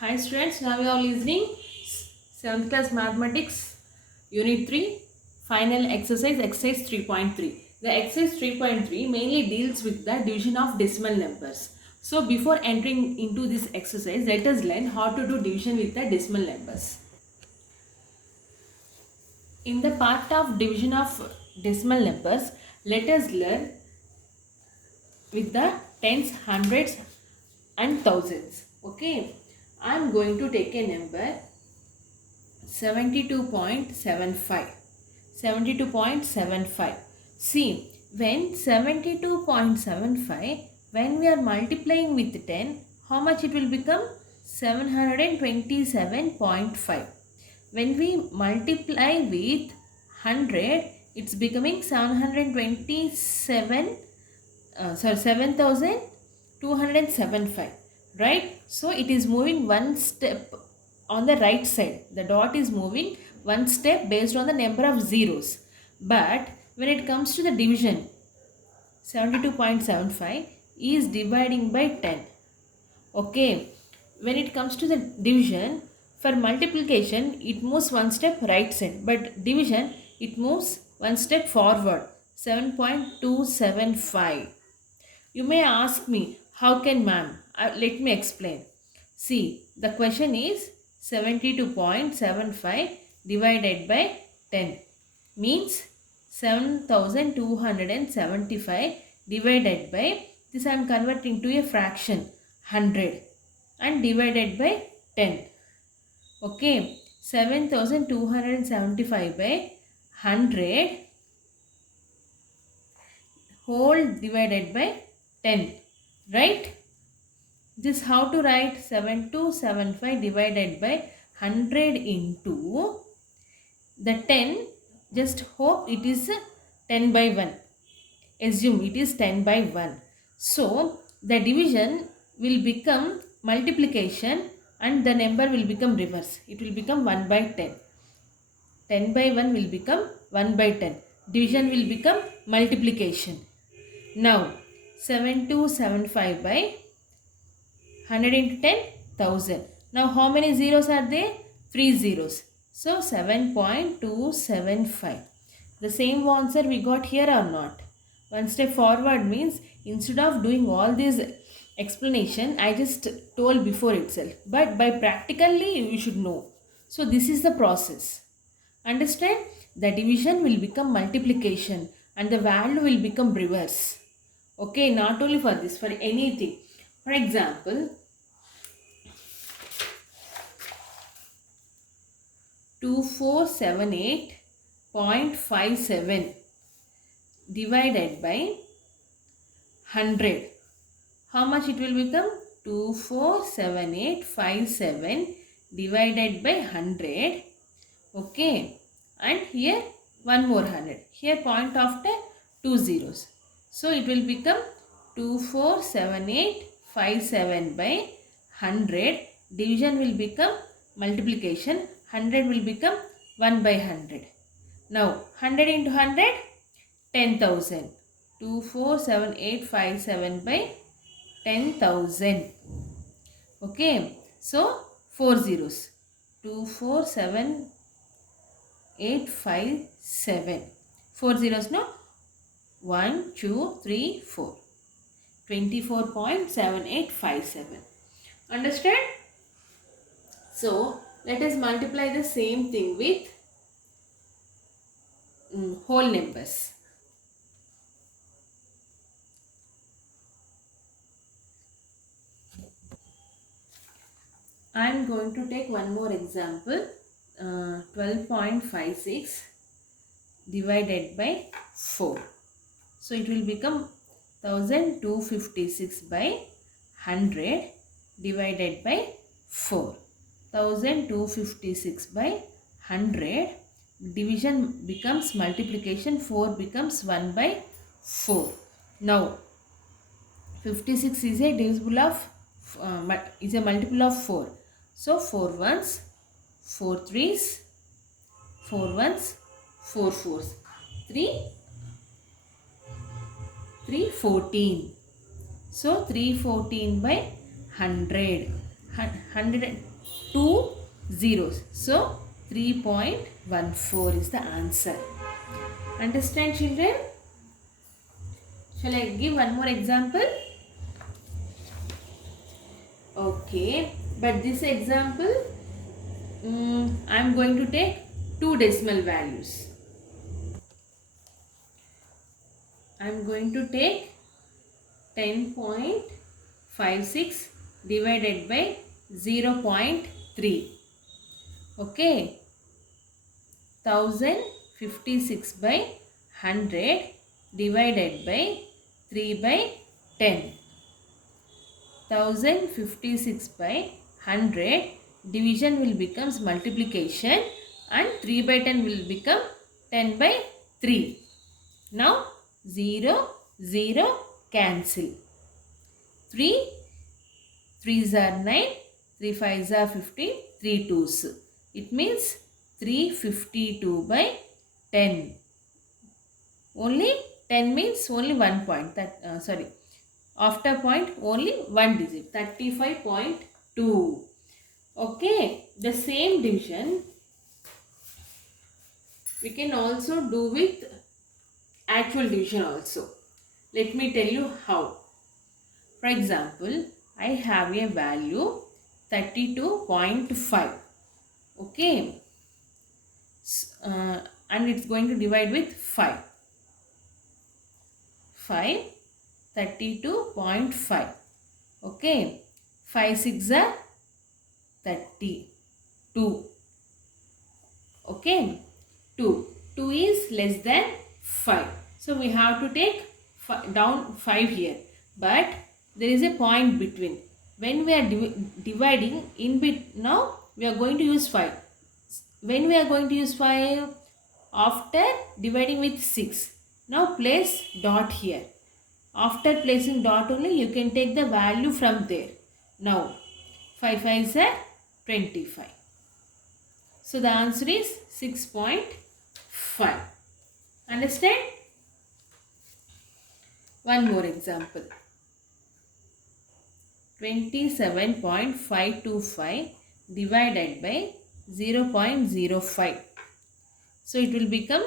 Hi students, now you are listening 7th class mathematics unit 3 final exercise 3.3. The exercise 3.3 mainly deals with the division of decimal numbers. So before entering into this exercise, let us learn how to do division with the decimal numbers. In the part of division of decimal numbers, let us learn with the tens, hundreds and thousands. Okay, I am going to take a number 72.75. 72.75. See, when 72.75, when we are multiplying with 10, how much it will become? 727.5. When we multiply with 100, it's becoming 7275, right? So it is moving one step on the right side. The dot is moving one step based on the number of zeros. But when it comes to the division, 72.75 is dividing by 10. Okay, when it comes to the division, for multiplication it moves one step right side, but division it moves one step forward. 7.275. You may ask me, how can ma'am? Let me explain. See, the question is 72.75 divided by 10 means 7275 divided by, this I am converting to a fraction, 100, and divided by 10. Okay, 7275 by 100 whole divided by 10, right? This how to write? 7275 divided by 100 into the 10. Just hope it is 10 by 1. Assume it is 10 by 1. So the division will become multiplication and the number will become reverse. It will become 1 by 10. 10 by 1 will become 1 by 10. Division will become multiplication. Now 7275 by 100 into 10, 1000. Now how many zeros are there? 3 zeros. So 7.275. The same answer we got here or not? One step forward means instead of doing all this explanation, I just told before itself. But by practically you should know. So this is the process. Understand? The division will become multiplication and the value will become reverse. Okay, not only for this, for anything. For example, 2478.57 divided by 100. How much it will become? 247857 divided by 100. Okay. And here one more 100. Here point after 2 zeros. So it will become 247857 by 100. Division will become multiplication. 100 will become 1 by 100. Now 100 into 100, 10,000. 247857 by 10,000. Okay. So 4 zeros. 247857. 4 zeros, no? 1, 2, 3, 4. 24.7857. Understand? So let us multiply the same thing with whole numbers. I am going to take one more example. 12.56 divided by 4. So it will become 1256 by 100 divided by 4. 1256 by 100. Division becomes multiplication. 4 becomes 1 by 4. Now 56 is a divisible of is a multiple of 4. So 4 ones, 4 threes, 4 ones, 4 fours. 3 14. So 314 by 100. 102 zeros. So 3.14 is the answer. Understand, children? Shall I give one more example? Okay, but this example I am going to take two decimal values. I am going to take 10.56 divided by 0.3. Okay, 1056 by 100 divided by 3 by 10. 1056 by 100 division will becomes multiplication and 3 by 10 will become 10 by 3. Now 0, 0 cancel. 3 3s are 9, 3 5s are 15, 3 2s. It means 352 by 10. Only 10 means only 1 point. After point only 1 digit. 35.2. Okay. The same division we can also do with actual division also. Let me tell you how. For example, I have a value 32.5. Okay. And it's going to divide with 5. 5, 32.5. Okay. 5 6 are 32. Okay. 2. 2 is less than 5. So we have to take down 5 here. But there is a point between. When we are dividing in bit, now we are going to use 5. When we are going to use 5? After dividing with 6. Now place dot here. After placing dot only you can take the value from there. Now 5 5 is 25. So the answer is 6.5. Understand? One more example. 27.525 divided by 0.05. So it will become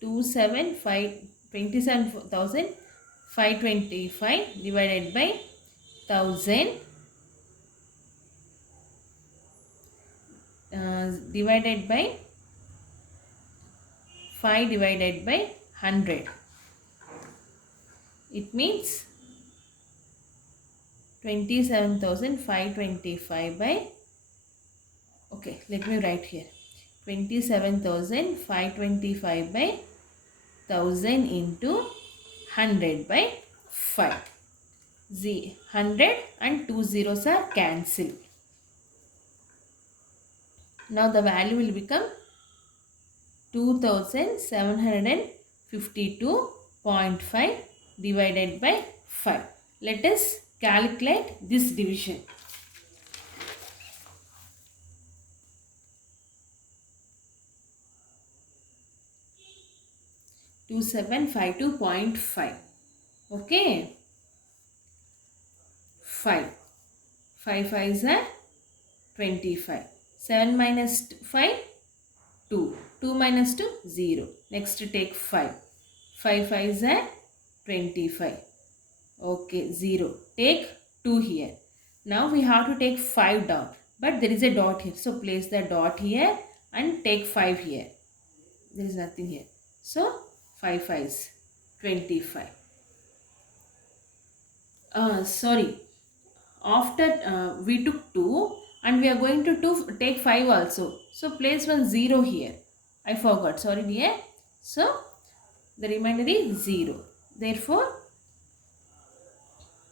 27,525 divided by 1000 divided by 5 divided by 100. It means 27,525 by, okay, let me write here. 27,525 by 1000 into 100 by 5. 100 and 2 zeros are cancelled. Now the value will become 2752.5 divided by 5. Let us calculate this division. 2752.5. Okay. 5. 5 5s are 25. 7 minus 5, 2. 2 minus 2, 0. Next take 5. 5 5s are 25. Okay, 0. Take 2 here. Now we have to take 5 down. But there is a dot here. So place the dot here and take 5 here. There is nothing here. So 5 5s, 25. Sorry. After we took 2 and we are going to take 5 also. So place one 0 here. I forgot. Sorry dear. So the remainder is 0. Therefore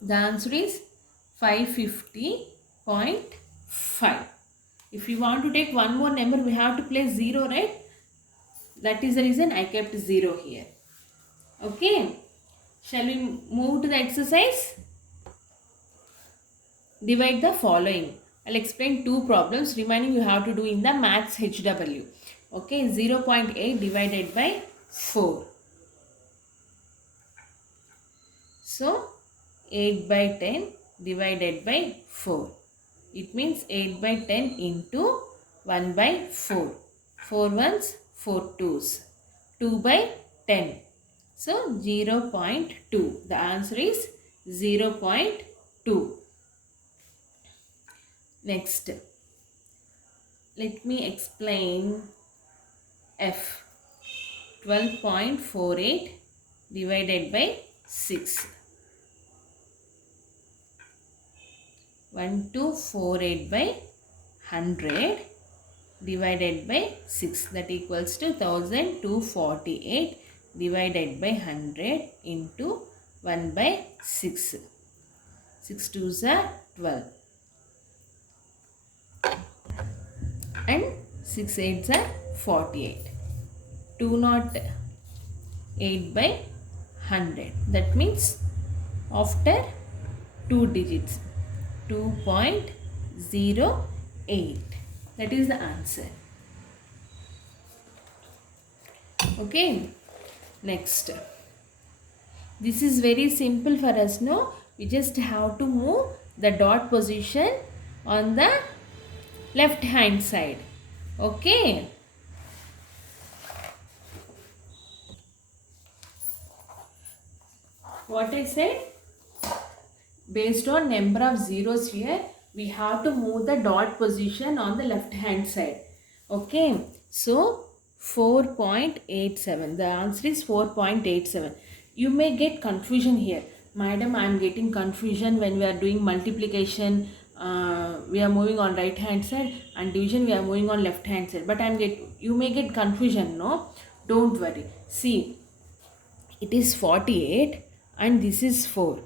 the answer is 550.5. If you want to take one more number, we have to place 0, right? That is the reason I kept 0 here. Okay. Shall we move to the exercise? Divide the following. I'll explain 2 problems. Remaining you have to do in the maths HW. Okay. 0.8 divided by 4. So 8 by 10 divided by 4. It means 8 by 10 into 1 by 4. 4 ones, 4 twos. 2 by 10. So 0.2. The answer is 0.2. Next, let me explain F. 12.48 divided by 6. 1248 by 100 divided by 6, that equals to 1248 divided by 100 into 1 by 6. 6 twos are 12 and 6 eights are 48. 208 by 100, that means after 2 digits 2.08, that is the answer. Okay, next, this is very simple for us. No, we just have to move the dot position on the left hand side. Okay, what I said, based on number of zeros here, we have to move the dot position on the left hand side. Okay, so 4.87, the answer is 4.87. You may get confusion here. Madam, I am getting confusion when we are doing multiplication. We are moving on right hand side, and division we are moving on left hand side. But you may get confusion. No, don't worry. See, it is 48 and this is 4.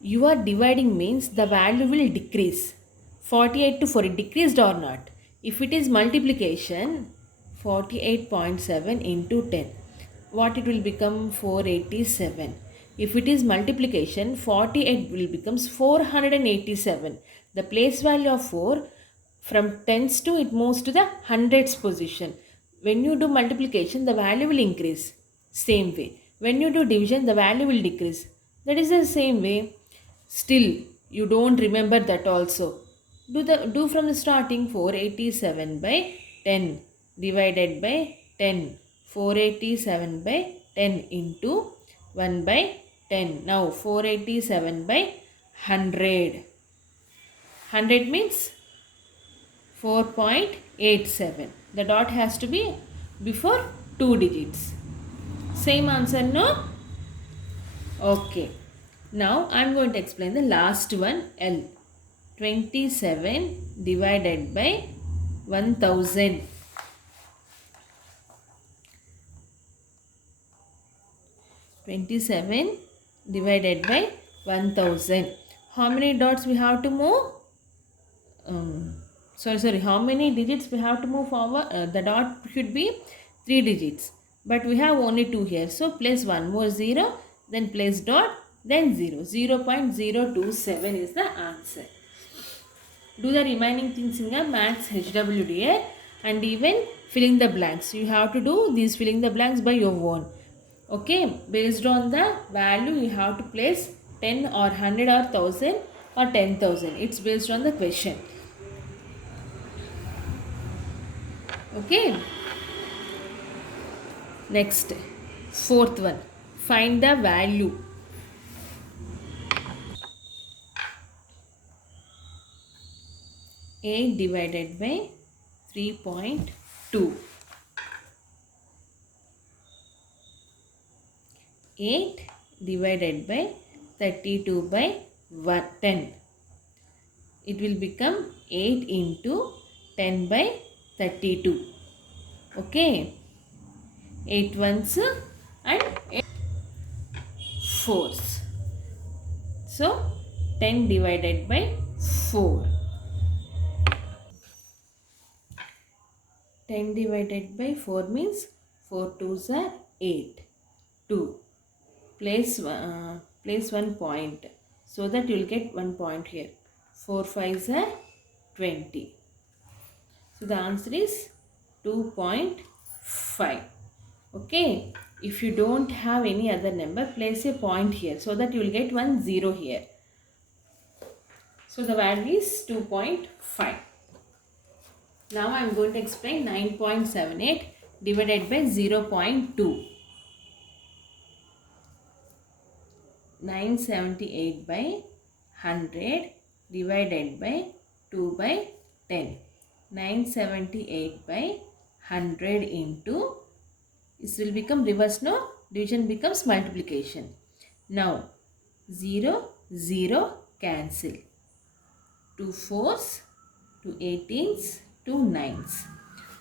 You are dividing means the value will decrease. 48 to 4, it decreased or not? If it is multiplication, 48.7 into 10. What it will become? 487. If it is multiplication, 48 will becomes 487. The place value of 4 from tens to it moves to the hundreds position. When you do multiplication, the value will increase. Same way. When you do division, the value will decrease. That is the same way. Still, you don't remember that also. Do from the starting. 487 by 10 divided by 10. 487 by 10 into 1 by 10. Now 487 by 100. 100 means 4.87. The dot has to be before 2 digits. Same answer, no? Okay. Now I am going to explain the last one, L. 27 divided by 1000. 27 divided by 1000. How many dots we have to move? How many digits we have to move forward? The dot should be 3 digits. But we have only 2 here. So place one more 0, then place dot, then 0. 0.027 is the answer. Do the remaining things in your maths HWDA and even filling the blanks. You have to do these filling the blanks by your own. Okay, based on the value you have to place 10 or 100 or 1000 or 10,000. It's based on the question. Okay. Next, fourth one. Find the value. A divided by 3.2. 8 divided by 32 by 10. It will become 8 into 10 by 32. Okay. 8 ones and 8 fours. So 10 divided by 4. 10 divided by 4 means 4 twos are 8. 2. Place 1 point so that you will get 1 point here. 4 5s are 20. So the answer is 2.5. Okay. If you don't have any other number, place a point here so that you will get 1 0 here. So the value is 2.5. Now I am going to explain 9.78 divided by 0.2. 978 by 100 divided by 2 by 10. 978 by 100 into, this will become reverse, no? Division becomes multiplication. Now 0, 0 cancel. 2 4s, 2 18s, 2 9s.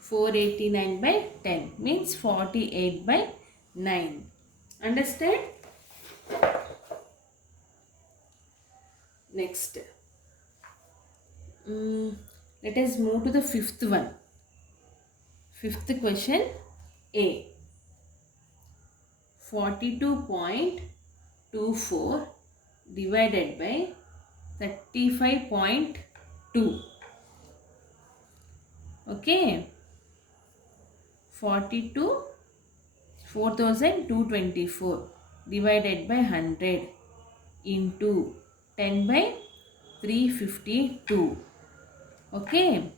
489 by 10 means 48 by 9. Understand? Next. Let us move to the fifth one. Fifth question A. 42.24 divided by 35.2. Okay. 4224 divided by 100 into 10 by 352. Okay.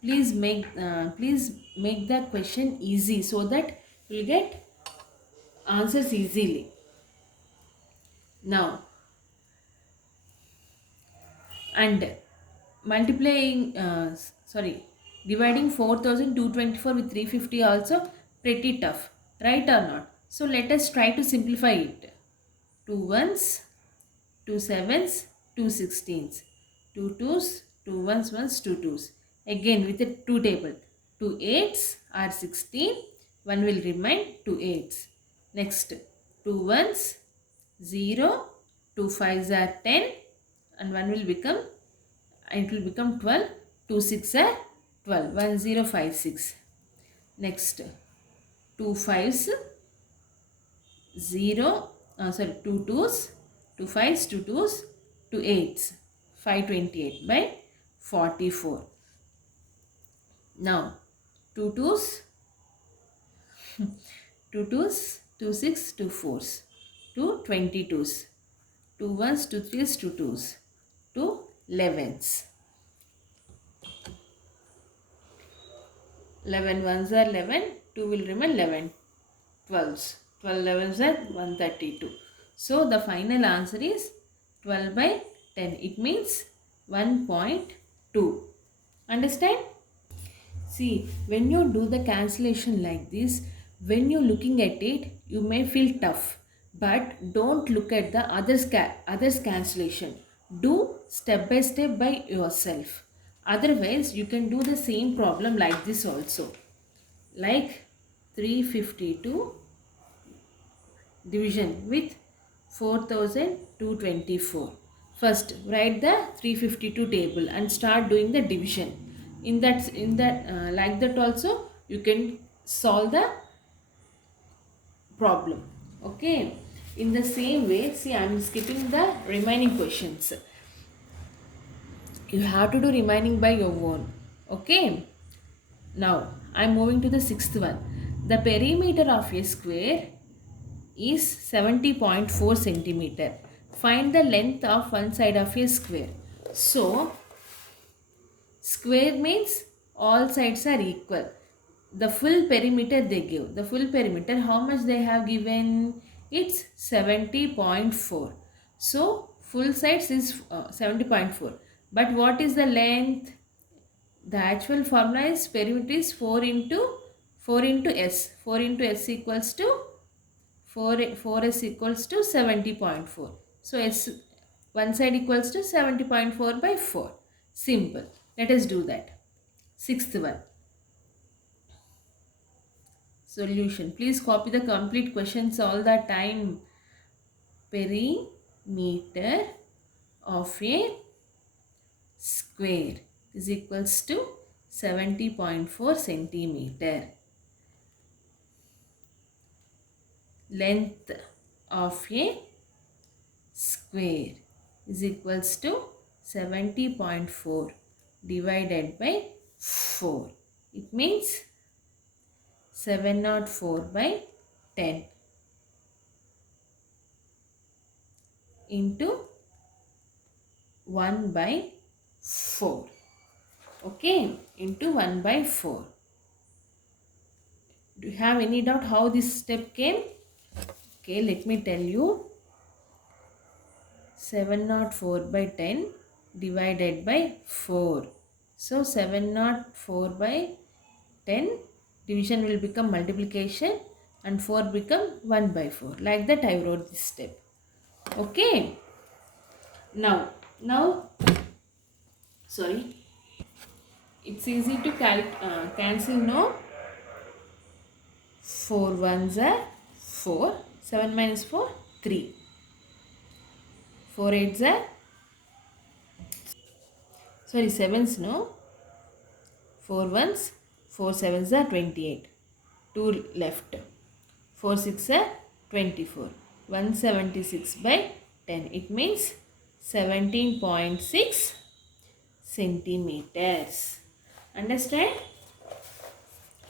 Please make the question easy so that you will get answers easily. Now, and multiplying dividing 4224 with 350 also pretty tough, right or not? So let us try to simplify it. 2 ones, 2 sevens, 2 sixteens, 2 twos, 2 ones, 2 twos. Again with the 2 table. 2 eights are 16, 1 will remain 2 eights. Next 2 ones, 0, 2 fives are 10 and 1 will become, it will become 12, 2 6 are 12, 1056. Next 2 fives, 2 twos, 2 fives, 2 twos, 2 eights, 528 by 44. Now 2 twos, 2 twos, 2 6, 2 fours, 2 22s, 2 ones, 2 threes, 2 twos, 2 11s. 11 ones are 11, 2 will remain 11, 12s. 12 11s are 132. So the final answer is 12 by 10. It means 1.2. Understand? See, when you do the cancellation like this, when you're looking at it, you may feel tough. But don't look at the others cancellation. Do step by step by yourself. Otherwise, you can do the same problem like this also. Like 352 division with 4224. First, write the 352 table and start doing the division. In that like that also you can solve the problem. Okay. In the same way, see, I am skipping the remaining questions. You have to do remaining by your own. Okay. Now, I am moving to the sixth one. The perimeter of a square is 70.4 centimeter. Find the length of one side of a square. So, square means all sides are equal. The full perimeter they give. The full perimeter, how much they have given? It's 70.4. So, full sides is 70.4. But what is the length? The actual formula is perimeter is 4 into s. 4 into s equals to 4s equals to 70.4. So s one side equals to 70.4 by 4. Simple. Let us do that. Sixth one. Solution. Please copy the complete questions all the time. Perimeter of a square is equals to 70.4 centimeter. Length of a square is equals to 70.4 divided by 4. It means 704 by 10 into 1 by 4. Okay, into 1 by 4. Do you have any doubt how this step came? Okay, let me tell you. 704 by 10 divided by 4. So 704 by 10, division will become multiplication and 4 become 1 by 4. Like that I wrote this step. Okay. Now, sorry. It's easy to cancel, no? 4 ones are 4. 7 minus 4, 3. 4 eights are, sorry, 7s, no? 4 ones, 4 sevens are 28. 2 left. 4 6 are 24. 176 by 10. It means 17.6 centimeters. Understand?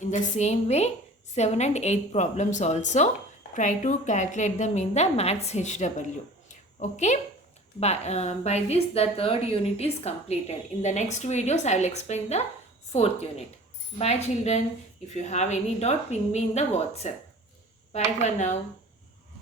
In the same way, 7 and 8 problems also try to calculate them in the maths HW. Okay? By this, the third unit is completed. In the next videos, I will explain the fourth unit. Bye children. If you have any doubt, ping me in the WhatsApp. Bye for now.